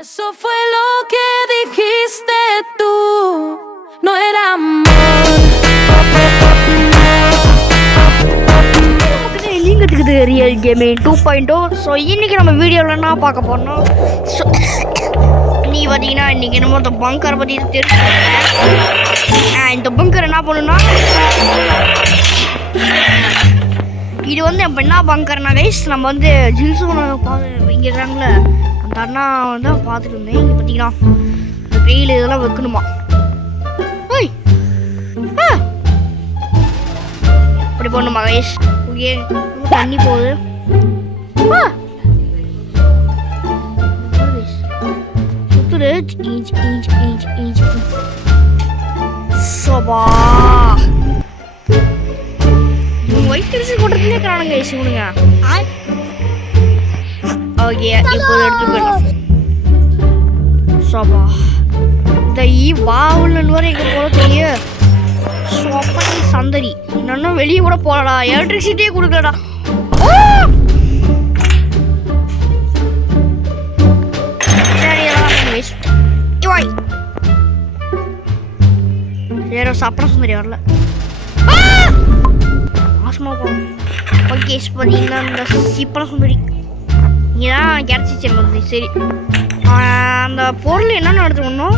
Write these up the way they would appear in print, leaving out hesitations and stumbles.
Eso fue lo que dijiste tú, no era amor. எலிங்கத்துக்கு real gaming 2.0. So இன்றைக்கி நம்ம வீடியோவில் என்ன பார்க்க போகிறோம், நீ பார்த்தீங்கன்னா இன்றைக்கி என்னமோ இந்த பங்கரை பற்றி தெரிஞ்சுக்கிறேன். இந்த பங்கர் என்ன பண்ணுன்னா, இது வந்து இப்போ என்ன பங்கர்னா கைஸ், நம்ம வந்து ஜில்ஸு பார்த்து இங்கே இருக்கிறாங்களே அந்த அண்ணா வந்து பார்த்துட்டு இருந்தேன். இங்கே பார்த்தீங்கன்னா இந்த வெயில் இதெல்லாம் வைக்கணுமா, ஓய் அப்படி போடணுமா கைஸ். ஓகே, தண்ணி போகுது. சுத்துது சபா ஒயிட் ட்ரெஸ் போட்டுருக்கே இருக்கிறானுங்க கைஸ் இவனுங்க. ஓகே, இப்போ எடுத்து போயிடலாம். சபா இந்த வாவுலன்னு வர எங்கே போல தெரியும். சொப்பனி சந்தடி இன்னும் வெளியே கூட போகலடா, எலக்ட்ரிசிட்டியே கொடுக்கலடா. சரி சப்பன சுந்தரி வரல, மாசமா போகும். ஓகே, பார்த்தீங்கன்னா இந்த சிப்பன சுந்தரி இங்கேதான் கிடச்சிச்சு வந்து. சரி, அந்த பொருள் என்னென்னு எடுத்துக்கணும்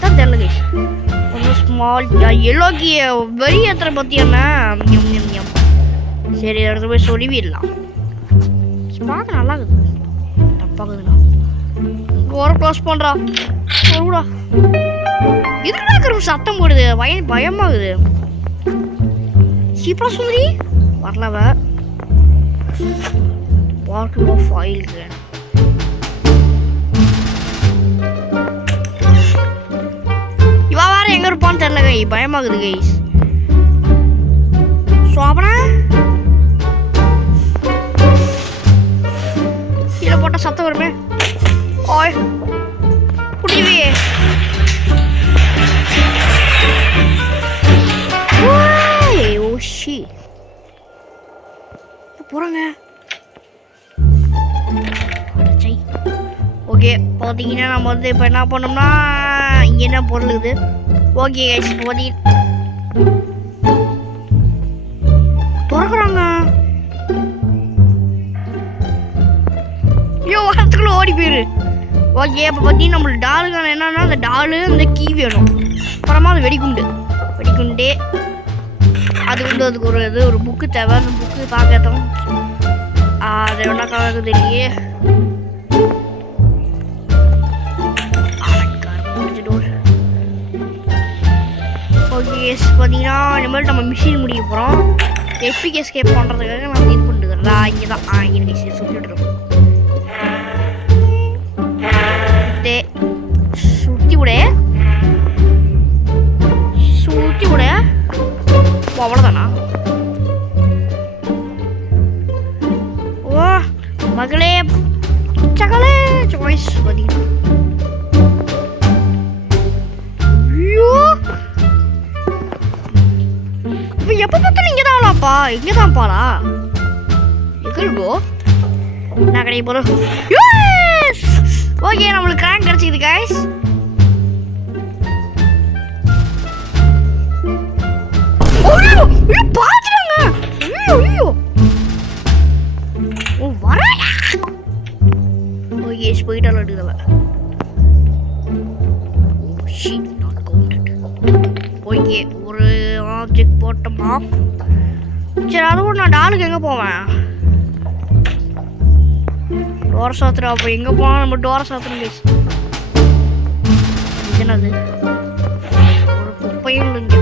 தான் தெரியல கைஸ். ஒன்றும் ஸ்மால் எல்லோக்கி வெறி ஏற்றுற பற்றி என்ன. சரி, இடத்துல போய் சொல்லிவிடலாம். பார்க்க நல்லா இருக்குது, தப்பாக்குதுண்ணா. ஒரு க்ளோஸ் பண்ணுறா சொல்லுடா. இதுக்கு இருக்கிற சத்தம் போடுது, பயமாகுது. சீப்பா சுந்தரி வரலவ பார்க்கிங் ஆஃப் ஆயிலுக்கு. இவா வேற எங்க இருப்பான்னு தெரியல கை, பயமாகுது கைஸ். சோபனா கீழே போட்ட சத்தம் வருமே. ஓய் குடிவே ஓஷி போறாங்க. ஓகே, பார்த்தீங்கன்னா நம்ம வந்து இப்போ என்ன பண்ணோம்னா, இங்கே என்ன பொருள் இருக்குது. ஓகே கைஸ், திறக்குறாங்க. ஐயோ, வரத்துக்குள்ள ஓடி போயிரு. ஓகே, இப்போ பார்த்தீங்கன்னா நம்மளுக்கு டாலுக்கான என்னன்னா, அந்த டாலு அந்த கீ வேணும். அப்புறமா அது வெடிகுண்டு அது வந்து அதுக்கு ஒரு புக்கு தேவை. அந்த புக்கு பார்க்கட்டும், அது என்ன கலருக்கு தெரியலையே. ஓகே, பார்த்தீங்கன்னா இனிமேல் நம்ம மிஷின் முடிக்க போகிறோம். எஸ்பிக் எஸ்கேப் பண்ணுறதுக்காக நான் இது பண்ணிட்டுக்கிறா. இங்கே தான் இங்கே சுற்றிட்டு இருக்கோம். சுற்றி விட அவ்வளோதானா? ஓ மகளே சகலே சாய்ஸ் பார்த்தீங்கன்னா. ஐயோ, இப்போ எப்போ பார்த்தாலும் இங்கே தான்ப்பா, இங்கே தான்ப்பாடா. எங்கோ நான் கிடைக்க போகிறோம். ஓகே, நம்மளுக்கு கிராங்க் கிடச்சிக்குது கைஸ். பாத்துறாங்க. ஐயோ ஓ வர. ஓகே, ஸ்பீடா லடுதல. Oh shit, not counted. Okay, ஒரு ஆப்ஜெக்ட் போட்டோமா. சரி, அதுவும் நான் டாலுக்கு எங்கே போவேன்? டோரை சாத்துறா. அப்போ எங்கே போனால் நம்ம டோரை சாத்துறோம் கைஸ். என்னது ஒரு குப்பையும் இல்லைங்க.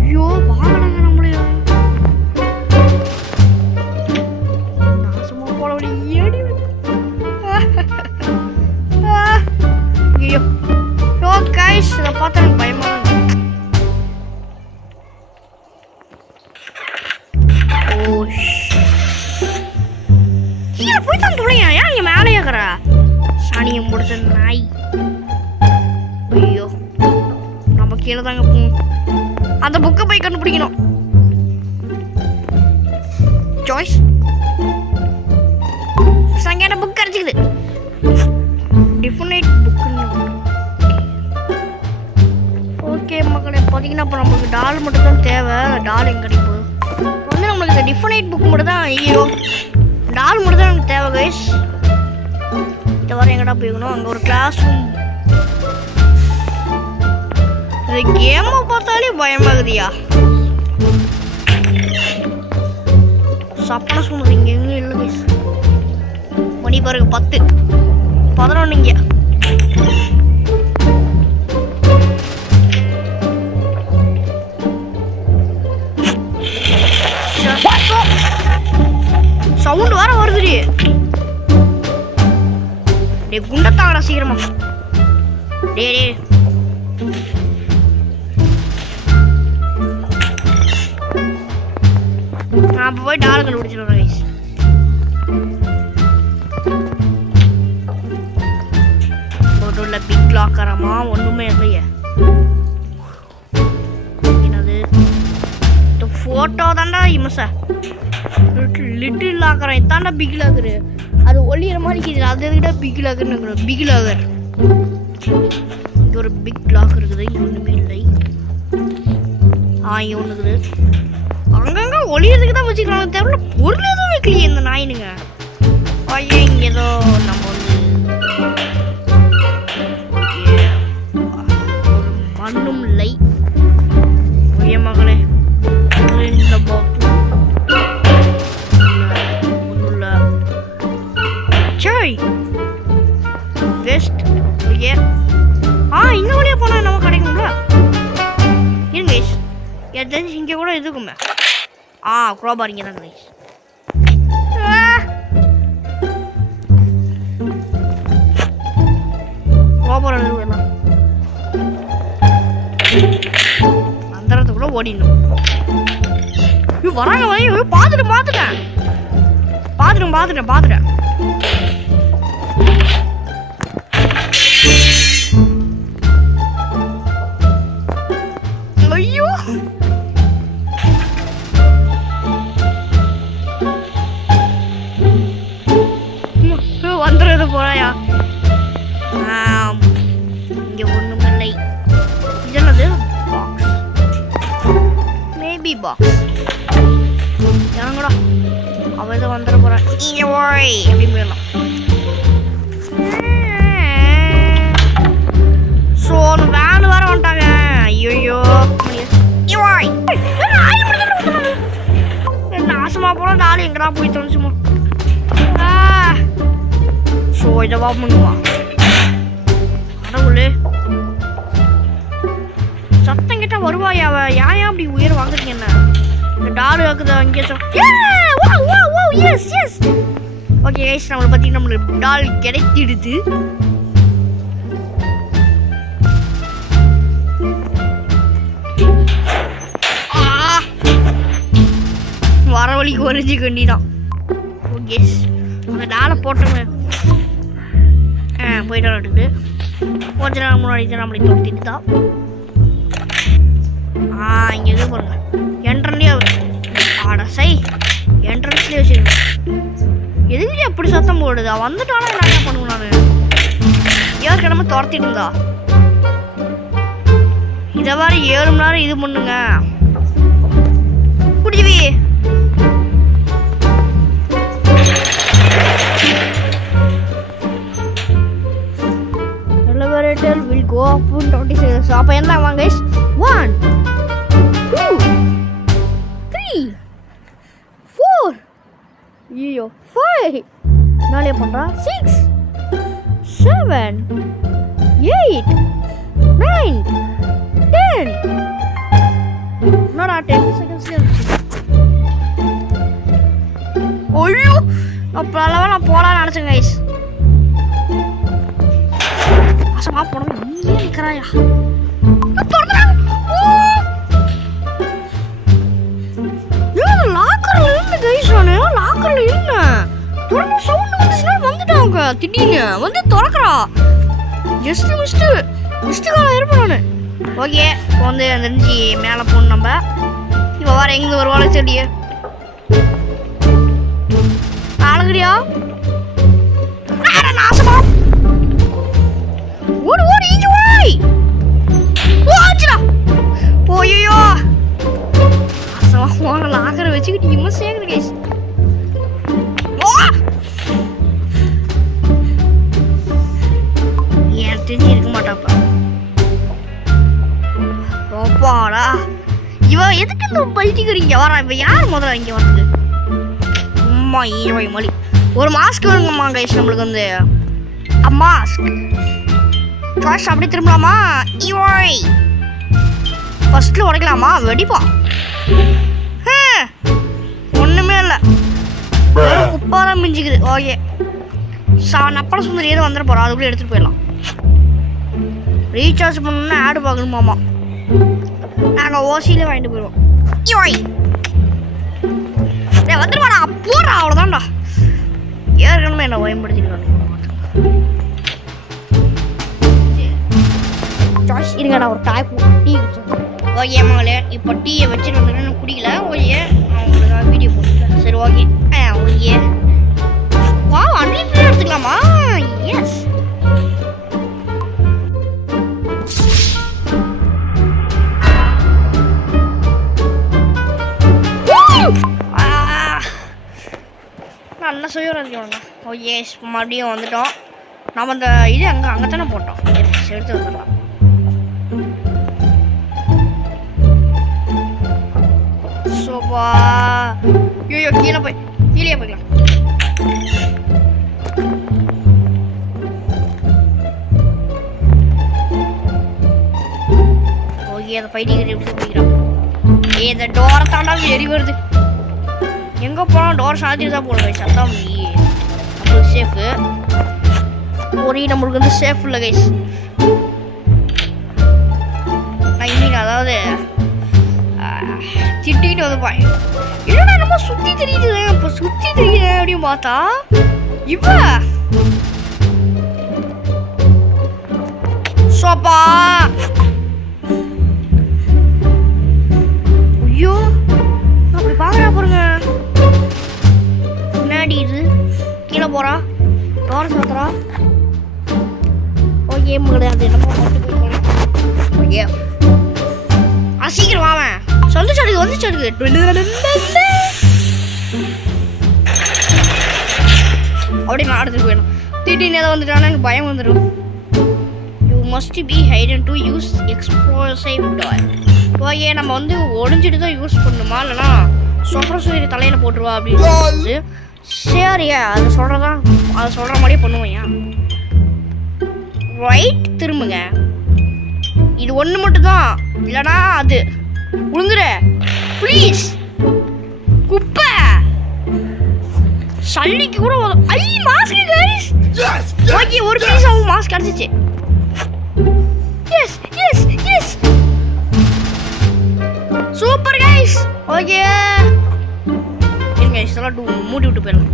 ஐயோ, வாங்கினாங்க நம்மளையா. நாசமா போல ஏடி. ஐயோ கைஸ், இதை பார்த்தா எனக்கு பயமா. கீழே போய் தான் துளையா. ஏன் நீ மேலே ஏற்கிற சாணியை முடிச்ச நாய். ஐயோ, நம்ம கீழே தாங்க போவோம். அந்த புக்கை போய் கண்டுபிடிக்கணும். சாய்ஸ் டெம்ப்ளேட் புக் மட்டும் தான். ஐயோ டால் மட்டும் தான் எனக்கு தேவை கைஸ். இதை வர எங்கடா போய்க்கணும்? அங்கே ஒரு கிளாஸ் ரூம். இந்த கேமை பார்த்தாலே பயமாகுதியா. சப்பன சொன்னது இங்கே எங்கேயும் இல்லை கைஸ். மணி பாருங்க 10 11 இங்கே. சவுண்ட் வர வருதுடி. டே குண்டத்தாங்கடா சீக்கிரமா. டே டே நான் போய் டாலை கண்டுபிடிச்சிட்டு வரேன் கைஸ். போட்டோல பிக் லாக்கரமா ஒண்ணுமே இல்லையே. என்னது இந்த போட்டோ தாண்டா இமசா. லிட்டில் லாக்கர் இதாண்டா பிக் லாக்கர். அது ஒளியிற மாதிரி இருக்குது. அது எதுக்கிட்ட பிக் லாக்கர்னு பிக் லாக்கர். இங்கே ஒரு பிக் லாக் இருக்குது. இங்கே ஒன்றுமே இல்லை. இங்கே ஒன்று இருக்குது. அங்கங்கே ஒளியறதுக்கு தான் வச்சுக்கிறாங்க தவிர பொருள் எதுவும் வைக்கலையே இந்த நாயினுங்க. ஐயா இங்கே ஏதோ நம்ம வந்து ஒரு மண்ணும் இல்லை. ஐயா மகளே இந்த பாத்து ஒன்றும் சாய் வெஸ்ட். ஓகே இந்த வழியாக போனால் நம்ம கிடைக்கும்ல. இருங்க கைஸ், எனக்கு தெரிஞ்சு இங்கே கூட இருக்குமே. குரோபார் இங்கே தான் கைஸ். குரோபார் வேணாம். அந்த இடத்துக்குள்ள ஓடிடணும். வராங்க வரையும் பார்த்துட்டேன். ஐயோ வந்துடுறது போறாயா. இங்க ஒண்ணும் இல்லை. இது என்னது? பாக்ஸ். Maybe box. இறங்கடா. அவ இதை வந்துட போறான். ஓய் எப்படி போயிடலாம். ஸோ வேன் வர வந்துட்டாங்க. ஐயோ நாசமா போனா நாலு எங்கடா போய் தோணுச்சுமா. ஸோ இதை வா பண்ணுவான். கடவுளே சத்தம் கிட்ட வருவாயா? அவ ஏன் அப்படி உயிர் வாங்குறீங்க? என்ன இந்த டால் ஆக்குது அங்கே. ஓகே கைஸ், நம்மளை பற்றி நம்மளுக்கு டால் கிடைத்திடுது. வரவழிக்கு ஒரிஞ்சு கண்டிதான். ஓகே அந்த டாலை போட்டோங்க. போயிட்டு இருக்குது. கொஞ்ச நேரம் முன்னாடி நம்மளை தொட்டிட்டு தான். இங்கே எது பாருங்க. என்ட்ரன்லேயே சை என்ட்ரன்ஸ்லேயே வச்சுருங்க. எதுக்கு எப்படி சத்தம் போடுது? வந்துட்டாலும் என்ன பண்ணுவேன் நான்? ஏற்கனவே துரத்திட்டு இருந்தா. இதை வர 7 மணி நேரம் இது பண்ணுங்க. குடிவி elevator will go up in 20 seconds. அப்ப என்ன வாங்க guys? 1 2 3 4 ஐயோ 5 நாளே பண்றா 6 7 8 9 10 என்னடா 10 செகண்ட்ஸ்ல ஐயோ அப்ப அளவா நான் போலாம்னு நினைச்சேன் guys. அசமா போறோம். இங்கே நிக்கறாயா? லாக்கர்ல இருந்து guys, நானே லாக்கர்ல இருந்தேன். தொடர்ந்து சவுண்ட் வந்துச்சுன்னா வந்துட்டாங்க. திடீர்னு வந்து திறக்கறா. ஜஸ்ட் மிஸ்ட் கால இருப்பேன் நானு. ஓகே வந்து தெரிஞ்சு மேலே போகணும் நம்ம. இப்போ வர எங்கே வருவாளோ செடியே அழகுடியா நாசமா ஓடு ஓடு இங்கே ஓய் ஓச்சுடா. ஓய்யோ நாசமா லாக்கரை வச்சுக்கிட்டு இம்மா சேகர் கைஸ். ஏன் தெரிஞ்சு இருக்க மாட்டாப்பா. ஓப்பாடா இவன் எதுக்கு இந்த பைத்தியக்காரிங்க வரா? இப்போ யார் முதல்ல இங்கே வருது? அம்மா ஈரோய் மொழி ஒரு மாஸ்க் வேணுங்கம்மா கைஸ். நம்மளுக்கு வந்து மாஸ்க் ஃபர்ஸ்ட் அப்படி திரும்பலாமா? ஈரோய் ஃபர்ஸ்ட்ல உடைக்கலாமா? வெடிப்போம். ஒன்றுமே இல்லை, குப்பாதான் மிஞ்சிக்குது. ஓகே நப்பட சுந்தரி ஏதோ வந்துட போகிறோம், அதுக்குள்ளே எடுத்துகிட்டு போயிடலாம். ரீசார்ஜ் பண்ணணும்னா ஆடு பார்க்கணுமாமா. நாங்கள் ஓசியில வாங்கிட்டு போயிடுவோம். யோய் வந்துடுவாடா, போடுறா, அவ்வளோதான்டா. ஏற்கனவே என்ன பயன்படுத்திருக்காங்க. இருங்க நான் ஒரு டாய் டீ குடிச்சேன். ஓகே மகளே, இப்போ டீயை வச்சுட்டு வந்துட்டு குடிக்கல. ஓகே நான் உங்களுக்கு வீடியோ போட்டுருக்கேன். சரி ஓகே. ஓகே வா அன்லிமிட்டட் எடுத்துக்கலாமா? எஸ். நல்லா சுயராங்க. ஓகே மறுபடியும் வந்துட்டோம். நம்ம அந்த இது அங்கே தானே போட்டோம், எடுத்து வந்துடலாம். சோபா ஐயோ கீழே போய்க்கலாம். ஓகே அதை பைட்டிக்கிட்டு எப்படி போய்க்கிறோம். இந்த டோரை தாண்டா எரி வருது. எங்கே போனால் டோர் சாத்திட்டு தான் போடுவேன். சத்தம் நம்மளுக்கு சேஃபு. ஒரு நம்மளுக்கு வந்து சேஃப் இல்லை கைஸ். அதாவது திட்டிட்டு வந்து என்னடா நம்ம சுற்றி தெரியுது, இப்போ சுற்றி தெரியுது அப்படின்னு பார்த்தா இவ சோப்பா. ஐயோ அப்படி பார்க்குறா பாருங்க. முன்னாடி இது கீழே போகிறா, டோரை சாத்துறா. ஓகே முடியாது, என்னமோ ஓகே சீக்கிரம் வாவன் வந்துச்சு அப்படி நான் அடுத்துட்டு போயிடும். திடீர்னு ஏதோ வந்துட்டானா எனக்கு பயம் வந்துடும். You must be hidden to use explosive toy. Okay நம்ம வந்து ஒடிஞ்சிட்டு தான் யூஸ் பண்ணணுமா, இல்லைனா சொப்ரசோரி தலையில் போட்டுருவா அப்படின்னு. சரியா அது சொல்கிற மாதிரியே பண்ணுவேன். ரைட் திரும்புங்க. இது ஒன்று மட்டும்தான், இல்லைனா அது உளுந்துரு ப்ளீஸ். குப்பை சல்லிக்கு கூட ஐ மாஸ்க் கைஸ். ஓகே ஒரு பீஸ் அவங்க மாஸ்க் கிடைச்சிச்சு. Yes yes yes super guys. Okay guys எல்லாம் மூடி விட்டு போயிடலாம்.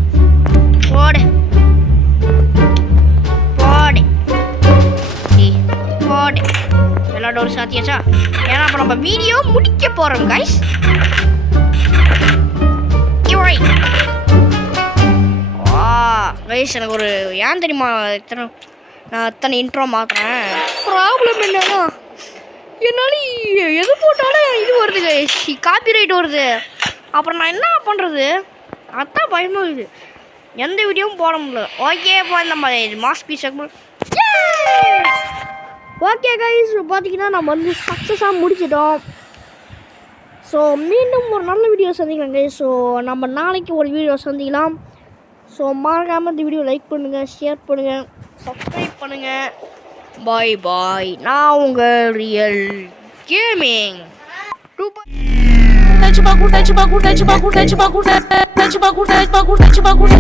போடு போடு போடு எல்லா டோர் சாத்தியாச்சா? ஏன்னா அப்போ நம்ம வீடியோ முடிக்க போகிறோம் கைஸ். கைஸ் எனக்கு ஒரு ஏன் தெரியுமா நான் அத்தனை இன்ட்ரோ மாற்றுறேன். ப்ராப்ளம் என்னன்னா என்னால் எது போட்டாலும் இது வருது கைஸ், காப்பிரைட் வருது. அப்புறம் நான் என்ன பண்ணுறது, அதான் பயமாக இருக்குது. எந்த வீடியோவும் போட முடியல. ஓகே இப்போ நம்ம மாஸ்க் பீஸ் ஓகே கைஸ் பார்த்தீங்கன்னா நம்ம வந்து சக்ஸஸாக முடிச்சிட்டோம். ஸோ மீண்டும் ஒரு நல்ல வீடியோ சந்திக்கலாம் கைஸ். ஸோ நம்ம நாளைக்கு ஒரு வீடியோ சந்திக்கலாம். ஸோ மறக்காமல் இந்த வீடியோ லைக் பண்ணுங்கள், ஷேர் பண்ணுங்கள், சப்ஸ்கிரைப் பண்ணுங்கள். பாய் பாய். நான் உங்கள் ரியல் கேமிங். Te bagulho,